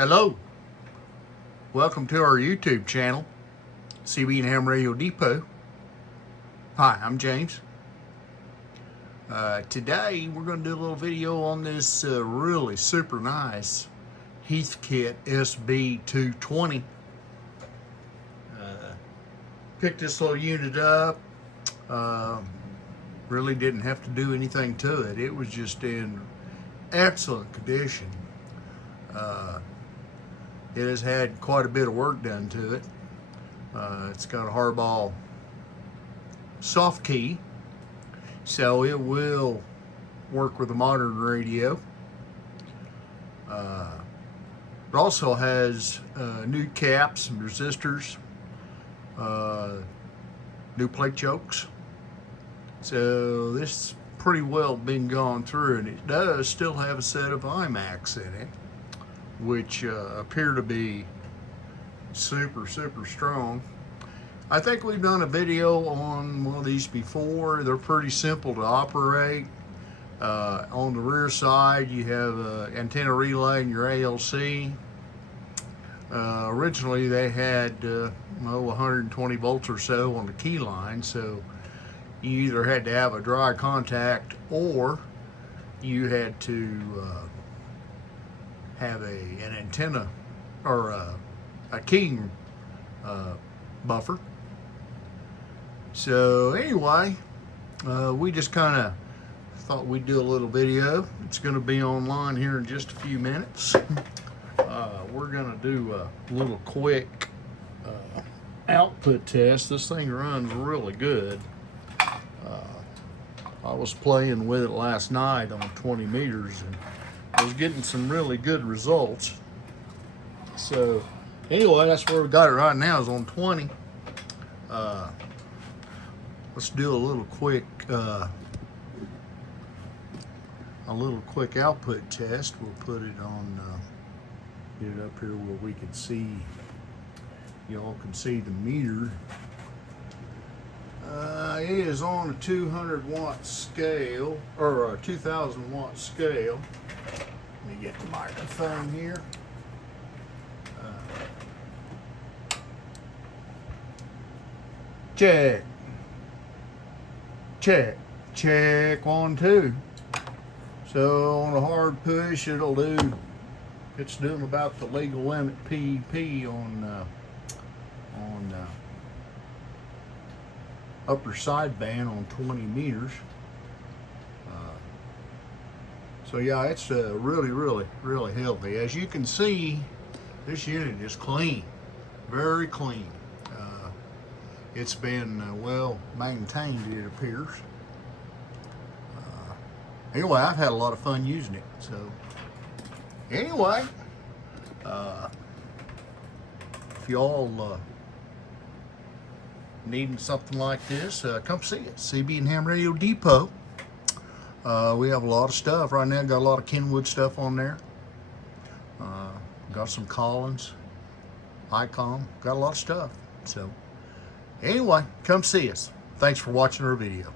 Hello, welcome to our YouTube channel, cbhamradiodepot. Hi, I'm James. Today we're going to do a little video on this really super nice Heathkit SB220. Picked this little unit up. Really didn't have to do anything to it. It was just in excellent condition. It has had quite a bit of work done to it. It's got a hardball soft key, so it will work with a modern radio. It also has new caps and resistors, new plate chokes. So this pretty well been gone through, and it does still have a set of Eimacs in it, which appear to be super strong. I think we've done a video on one of these before. They're pretty simple to operate. On the rear side you have an antenna relay and your ALC. Originally they had 120 volts or so on the key line, so you either had to have a dry contact or you had to have an antenna or a keying buffer. So anyway, we just kind of thought we'd do a little video. It's going to be online here in just a few minutes. We're going to do a little quick output test. This thing runs really good. I was playing with it last night on 20 meters and I was getting some really good results. So anyway, that's where we got it right now, is on 20. Let's do a little quick output test. We'll put it on, get it up here where we can see, y'all can see the meter. It is on a 200 watt scale, or a 2000 watt scale. Let me get the microphone here. Check. Check. Check. 1, 2. So on a hard push, it'll do, it's doing about the legal limit PEP on upper sideband on 20 meters. So yeah, it's really healthy. As you can see, this unit is clean, very clean. It's been well maintained, it appears. Anyway, I've had a lot of fun using it. So anyway, if y'all needing something like this, come see us, CB and Ham Radio Depot. We have a lot of stuff right now. Got a lot of Kenwood stuff on there. Got some Collins, Icom. Got a lot of stuff. So anyway, come see us. Thanks for watching our video.